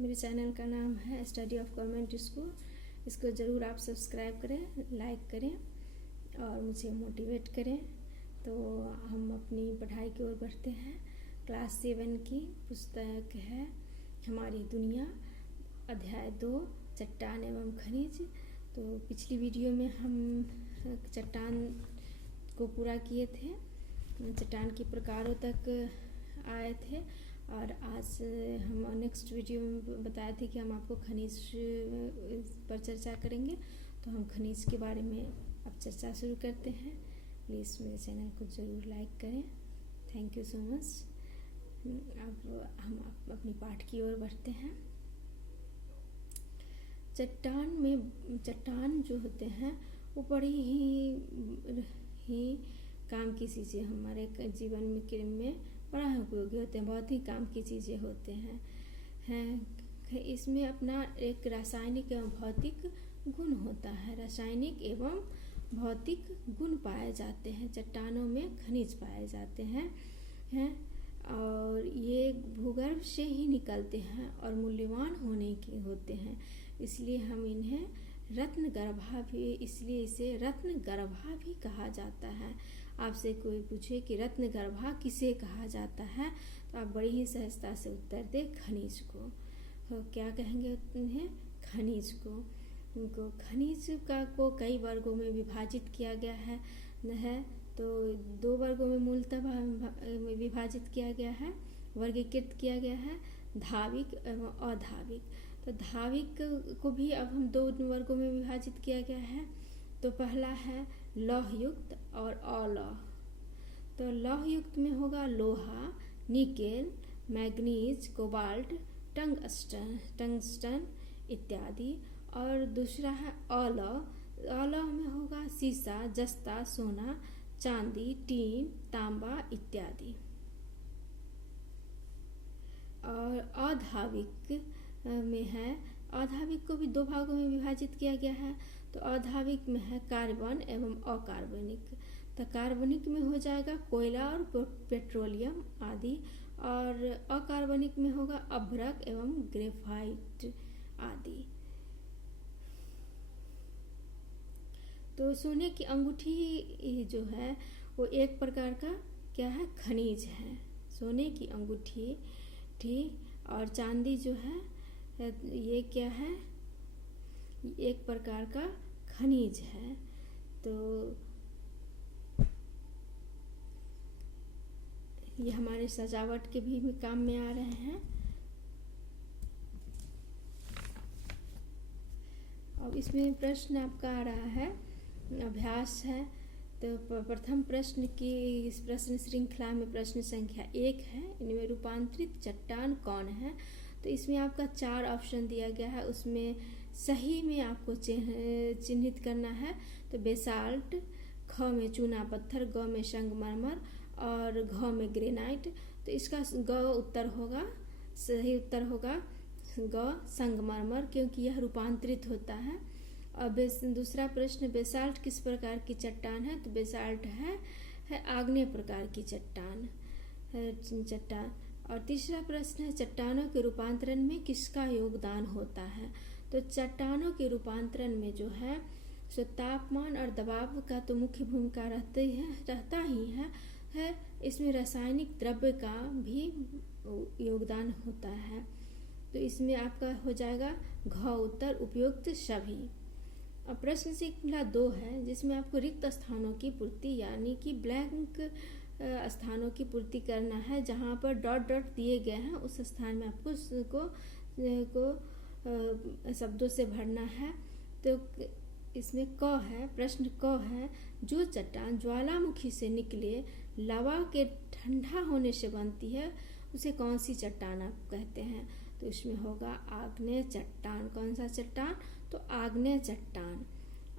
मेरे चैनल का नाम है स्टडी ऑफ गवर्नमेंट स्कूल। इसको ज़रूर आप सब्सक्राइब करें, लाइक करें और मुझे मोटिवेट करें। तो हम अपनी पढ़ाई की ओर बढ़ते हैं। क्लास 7 की पुस्तक है हमारी दुनिया, अध्याय 2 चट्टान एवं खनिज। तो पिछली वीडियो में हम चट्टान को पूरा किए थे, चट्टान के प्रकारों तक आए थे और आज हम नेक्स्ट वीडियो में बताए थे कि हम आपको खनिज पर चर्चा करेंगे। तो हम खनिज के बारे में अब चर्चा शुरू करते हैं। प्लीज़ मेरे चैनल को ज़रूर लाइक करें। Thank you so much. अब हम अपनी पाठ की ओर बढ़ते हैं। चट्टान जो होते हैं वो बड़ी ही काम की चीज़ें हमारे जीवन में बड़ा उपयोगी होते हैं, बहुत ही काम की चीज़ें होते हैं। इसमें अपना एक रासायनिक एवं भौतिक गुण होता है। रासायनिक एवं भौतिक गुण पाए जाते हैं, चट्टानों में खनिज पाए जाते हैं और ये भूगर्भ से ही निकलते हैं और मूल्यवान होने के होते हैं। इसलिए हम इन्हें रत्नगर्भा भी, इसलिए इसे रत्नगर्भा भी कहा जाता है। आपसे कोई पूछे कि रत्नगर्भा किसे कहा जाता है तो आप बड़ी ही सहजता से उत्तर दें खनिज को। तो क्या कहेंगे उन्हें? खनिज को खनिज को कई वर्गों में विभाजित किया गया है। तो 2 वर्गों में मूलतः विभाजित किया गया है, वर्गीकृत किया गया है, धाविक एवं अधाविक। तो धाविक को भी अब हम 2 वर्गों में विभाजित किया गया है। तो पहला है लौहयुक्त और अलौह। तो लौहयुक्त में होगा लोहा, निकेल, मैग्नीज, कोबाल्ट, टंगस्टन इत्यादि। और दूसरा है अलौह। अलौह में होगा सीसा, जस्ता, सोना, चांदी, टीन, तांबा इत्यादि। और अधाविक में है, अधाविक को भी 2 भागों में विभाजित किया गया है। तो अधाविक में है कार्बन एवं अकार्बनिक। तो कार्बनिक में हो जाएगा कोयला और पेट्रोलियम आदि, और अकार्बनिक में होगा अभ्रक एवं ग्रेफाइट आदि। तो सोने की अंगूठी जो है वो एक प्रकार का क्या है? खनिज है। सोने की अंगूठी और चांदी जो है ये क्या है? एक प्रकार का खनिज है। तो ये हमारे सजावट के भी काम में आ रहे हैं। अब इसमें प्रश्न आपका आ रहा है, अभ्यास है। तो प्रथम प्रश्न की इस प्रश्न श्रृंखला में प्रश्न संख्या 1 है। इनमें रूपांतरित चट्टान कौन है? तो इसमें आपका 4 ऑप्शन दिया गया है, उसमें सही में आपको चिन्हित करना है। तो बेसाल्ट, ख में चूना पत्थर, ग में संगमरमर और घ में ग्रेनाइट। तो इसका ग उत्तर होगा, सही उत्तर होगा ग संगमरमर, क्योंकि यह रूपांतरित होता है। और दूसरा प्रश्न, बेसाल्ट किस प्रकार की चट्टान है? तो बेसाल्ट है आग्नेय प्रकार की चट्टान। और तीसरा प्रश्न है, चट्टानों के रूपांतरण में किसका योगदान होता है? तो चट्टानों के रूपांतरण में जो है सो तापमान और दबाव का तो मुख्य भूमिका रहता ही है। इसमें रासायनिक द्रव्य का भी योगदान होता है। तो इसमें आपका हो जाएगा घ उत्तर, उपयुक्त सभी। अब प्रश्न श्रृंखला 2 है, जिसमें आपको रिक्त स्थानों की पूर्ति यानी कि ब्लैंक स्थानों की पूर्ति करना है। जहाँ पर डॉट दिए गए हैं उस स्थान में आपको शब्दों से भरना है। तो इसमें क है, प्रश्न क है, जो चट्टान ज्वालामुखी से निकले लावा के ठंडा होने से बनती है उसे कौन सी चट्टान आप कहते हैं? तो इसमें होगा आग्नेय चट्टान। कौन सा चट्टान? तो आग्नेय चट्टान।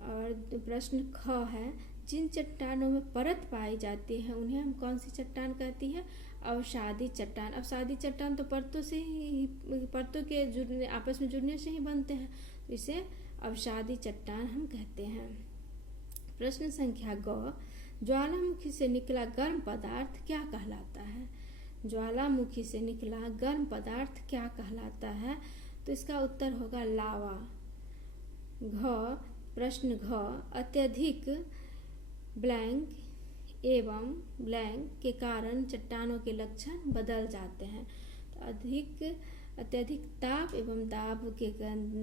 और प्रश्न ख है, जिन चट्टानों में परत पाई जाती है उन्हें हम कौन सी चट्टान कहती है? अवसादी चट्टान। अवसादी चट्टान तो परतों के आपस में जुड़ने से ही बनते हैं, तो इसे अवसादी चट्टान हम कहते हैं। प्रश्न संख्या ग, ज्वालामुखी से निकला गर्म पदार्थ क्या कहलाता है? ज्वालामुखी से निकला गर्म पदार्थ क्या कहलाता है? तो इसका उत्तर होगा लावा। प्रश्न घ, अत्यधिक ब्लैंक एवं ब्लैंक के कारण चट्टानों के लक्षण बदल जाते हैं। तो अत्यधिक ताप एवं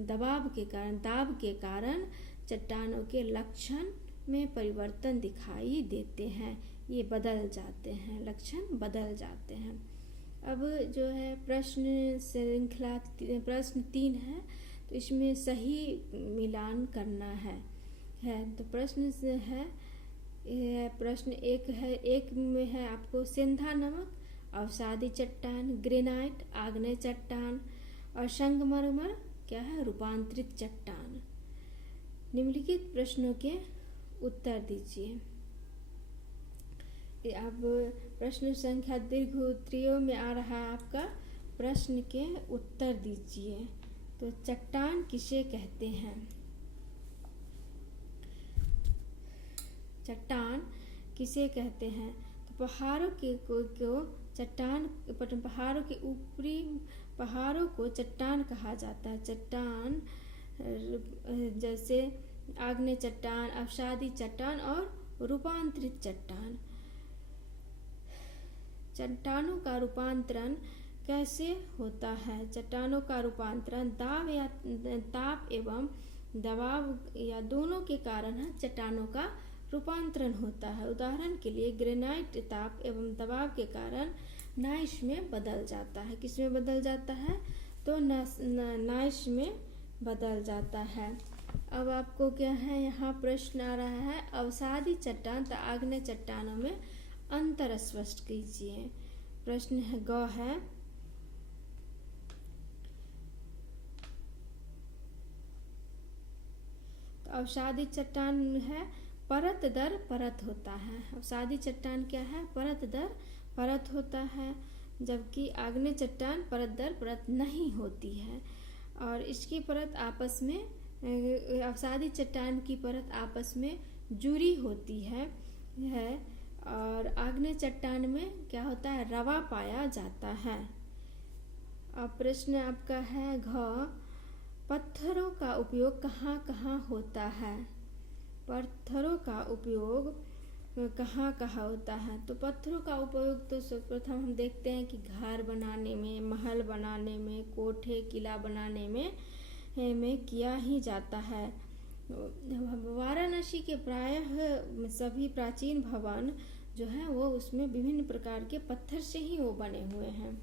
दबाव के कारण चट्टानों के लक्षण में परिवर्तन दिखाई देते हैं, ये बदल जाते हैं, लक्षण बदल जाते हैं। अब जो है प्रश्न 3 है, तो इसमें सही मिलान करना है। तो प्रश्न है, प्रश्न 1 है, 1 में है आपको सेंधा नमक, अवसादी चट्टान, ग्रेनाइट आग्नेय चट्टान और संगमरमर क्या है, रूपांतरित चट्टान। निम्नलिखित प्रश्नों के उत्तर दीजिए। अब प्रश्न संख्या दीर्घ उत्तरीय में आ रहा है आपका, प्रश्न के उत्तर दीजिए। तो चट्टान किसे कहते हैं? चट्टान किसे कहते हैं? तो पहाड़ों के ऊपरी पहाड़ों को चट्टान कहा जाता है। चट्टान जैसे आग्नेय चट्टान, अवसादी चट्टान और रूपांतरित चट्टान। चट्टानों का रूपांतरण कैसे होता है? चट्टानों का रूपांतरण ताप एवं दबाव या दोनों के कारण है चट्टानों का रूपांतरण होता है। उदाहरण के लिए ग्रेनाइट ताप एवं दबाव के कारण नाइस में बदल जाता है। किस में बदल जाता है? तो नाइस में बदल जाता है। अब आपको क्या है, यहाँ प्रश्न आ रहा है, अवसादी चट्टान तथा आग्नेय चट्टानों में अंतर स्पष्ट कीजिए। प्रश्न है ग है, तो अवसादी चट्टान है परत दर परत होता है। अवसादी चट्टान क्या है? परत दर परत होता है, जबकि आग्नेय चट्टान परत दर परत नहीं होती है। और इसकी परत आपस में, अवसादी चट्टान की परत आपस में जुड़ी होती है और आग्नेय चट्टान में क्या होता है, रवा पाया जाता है। अब प्रश्न आपका है घ, पत्थरों का उपयोग कहाँ कहाँ होता है? पत्थरों का उपयोग कहाँ कहाँ होता है? तो पत्थरों का उपयोग तो सर्वप्रथम हम देखते हैं कि घर बनाने में, महल बनाने में, कोठे किला बनाने में किया ही जाता है। वाराणसी के प्रायः सभी प्राचीन भवन जो है वो उसमें विभिन्न प्रकार के पत्थर से ही वो बने हुए हैं।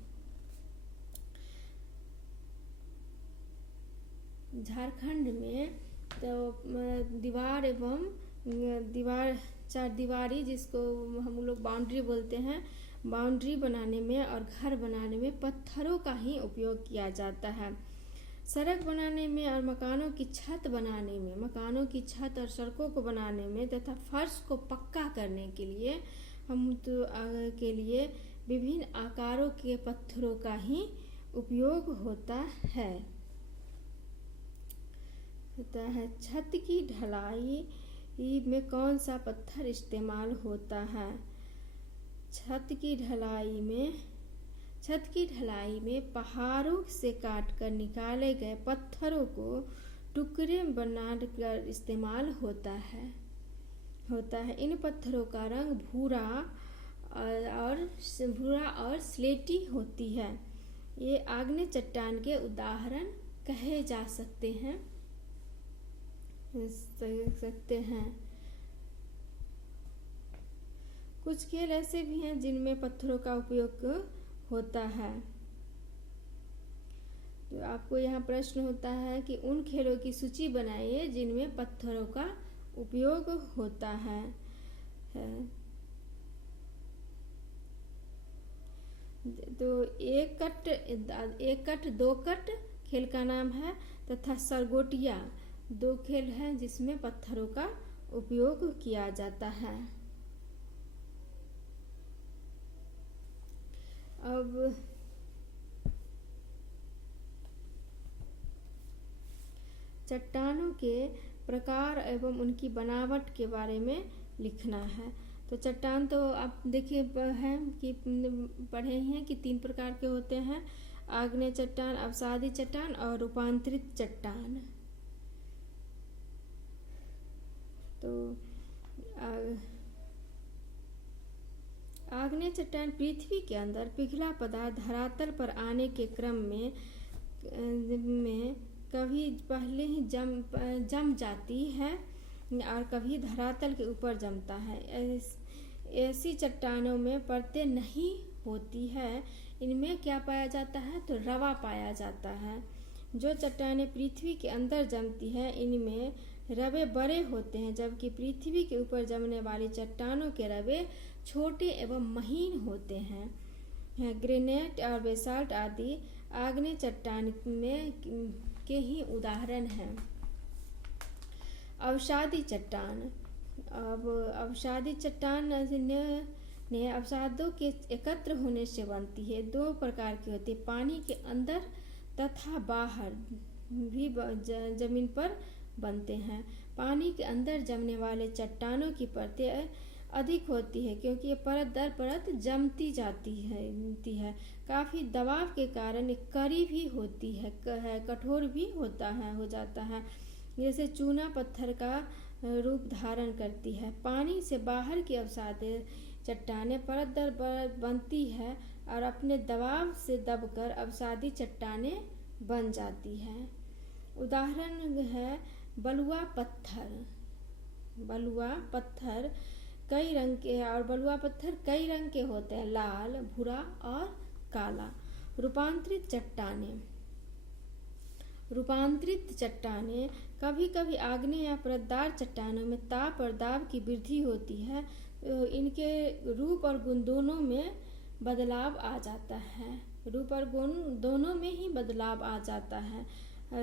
झारखंड में तो चार दीवारी जिसको हम लोग बाउंड्री बोलते हैं, बाउंड्री बनाने में और घर बनाने में पत्थरों का ही उपयोग किया जाता है। सड़क बनाने में और मकानों की छत बनाने में, मकानों की छत और सड़कों को बनाने में तथा फर्श को पक्का करने के लिए विभिन्न आकारों के पत्थरों का ही उपयोग होता है। छत की ढलाई में कौन सा पत्थर इस्तेमाल होता है? छत की ढलाई में पहाड़ों से काटकर निकाले गए पत्थरों को टुकड़े बनाकर इस्तेमाल होता है। इन पत्थरों का रंग भूरा और स्लेटी होती है। ये आग्नेय चट्टान के उदाहरण कहे जा सकते हैं। कुछ खेल ऐसे भी हैं जिनमें पत्थरों का उपयोग होता है। तो आपको यहाँ प्रश्न होता है कि उन खेलों की सूची बनाइए जिनमें पत्थरों का उपयोग होता है। तो एक कट दो कट खेल का नाम है तथा सरगोटिया 2 खेल हैं जिसमें पत्थरों का उपयोग किया जाता है। अब चट्टानों के प्रकार एवं उनकी बनावट के बारे में लिखना है। तो चट्टान तो आप देखिए हैं कि पढ़े ही हैं कि 3 प्रकार के होते हैं, आग्नेय चट्टान, अवसादी चट्टान और रूपांतरित चट्टान। तो आग्नेय चट्टान पृथ्वी के अंदर पिघला पदार्थ धरातल पर आने के क्रम में कभी पहले ही जम जाती है और कभी धरातल के ऊपर जमता है। ऐसी चट्टानों में परतें नहीं होती है। इनमें क्या पाया जाता है, तो रवा पाया जाता है। जो चट्टानें पृथ्वी के अंदर जमती है इनमें रवे बड़े होते हैं, जबकि पृथ्वी के ऊपर जमने वाली चट्टानों के रवे छोटे एवं महीन होते हैं। ग्रेनाइट और बेसाल्ट आदि आग्नेय चट्टान में के ही उदाहरण हैं। अवसादी चट्टान। अब अवसादी चट्टान ने अवसादों के एकत्र होने से बनती है। दो प्रकार की होती है, पानी के अंदर तथा बाहर भी जमीन पर बनते हैं। पानी के अंदर जमने वाले चट्टानों की परतें अधिक होती है क्योंकि ये परत दर परत जमती जाती है। काफ़ी दबाव के कारण कड़ी भी होती है, कठोर भी हो जाता है, जैसे चूना पत्थर का रूप धारण करती है। पानी से बाहर की अवसादी चट्टानें परत दर परत बनती है और अपने दबाव से दबकर अवसादी चट्टानें बन जाती है। उदाहरण है बलुआ पत्थर। बलुआ पत्थर कई रंग के और बलुआ पत्थर कई रंग के होते हैं, लाल, भूरा और काला। रूपांतरित चट्टानें। रूपांतरित चट्टानें कभी कभी आग्नेय या परतदार चट्टानों में ताप और दाब की वृद्धि होती है। इनके रूप और गुण दोनों में बदलाव आ जाता है। रूप और गुण दोनों में ही बदलाव आ जाता है।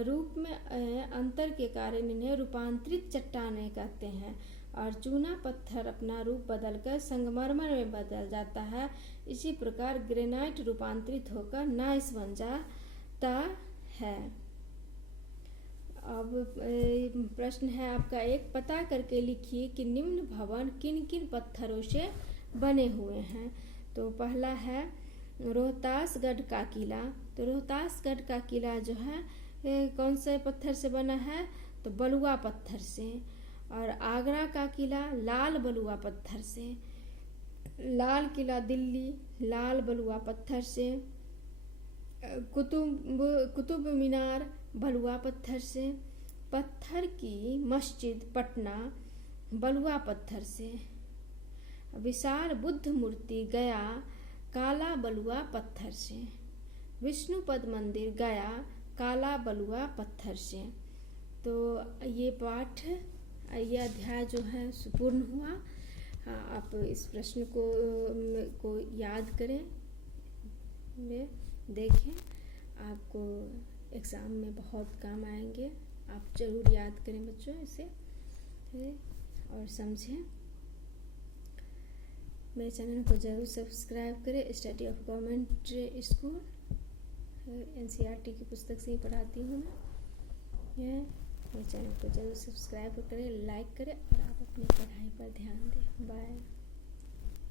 रूप में अंतर के कारण इन्हें रूपांतरित चट्टानें कहते हैं। और चूना पत्थर अपना रूप बदलकर संगमरमर में बदल जाता है। इसी प्रकार ग्रेनाइट रूपांतरित होकर नाइस बन जाता है। अब प्रश्न है आपका एक, पता करके लिखिए कि निम्न भवन किन किन पत्थरों से बने हुए हैं। तो पहला है रोहतासगढ़ का किला। तो रोहतासगढ़ का किला जो है कौन से पत्थर से बना है, तो बलुआ पत्थर से। और आगरा का किला लाल बलुआ पत्थर से। लाल किला दिल्ली लाल बलुआ पत्थर से। कुतुब मीनार बलुआ पत्थर से। पत्थर की मस्जिद पटना बलुआ पत्थर से। विशाल बुद्ध मूर्ति गया काला बलुआ पत्थर से। विष्णुपद मंदिर गया काला बलुआ पत्थर से। तो ये पाठ, ये अध्याय जो है पूर्ण हुआ। आप इस प्रश्न को याद करें, देखें, आपको एग्ज़ाम में बहुत काम आएंगे। आप ज़रूर याद करें बच्चों इसे और समझें। मेरे चैनल को ज़रूर सब्सक्राइब करें। Study of government school NCERT की पुस्तक से ही पढ़ाती हूँ मैं। मेरे चैनल को ज़रूर सब्सक्राइब करें, लाइक करें और आप अपनी पढ़ाई पर ध्यान दें। बाय।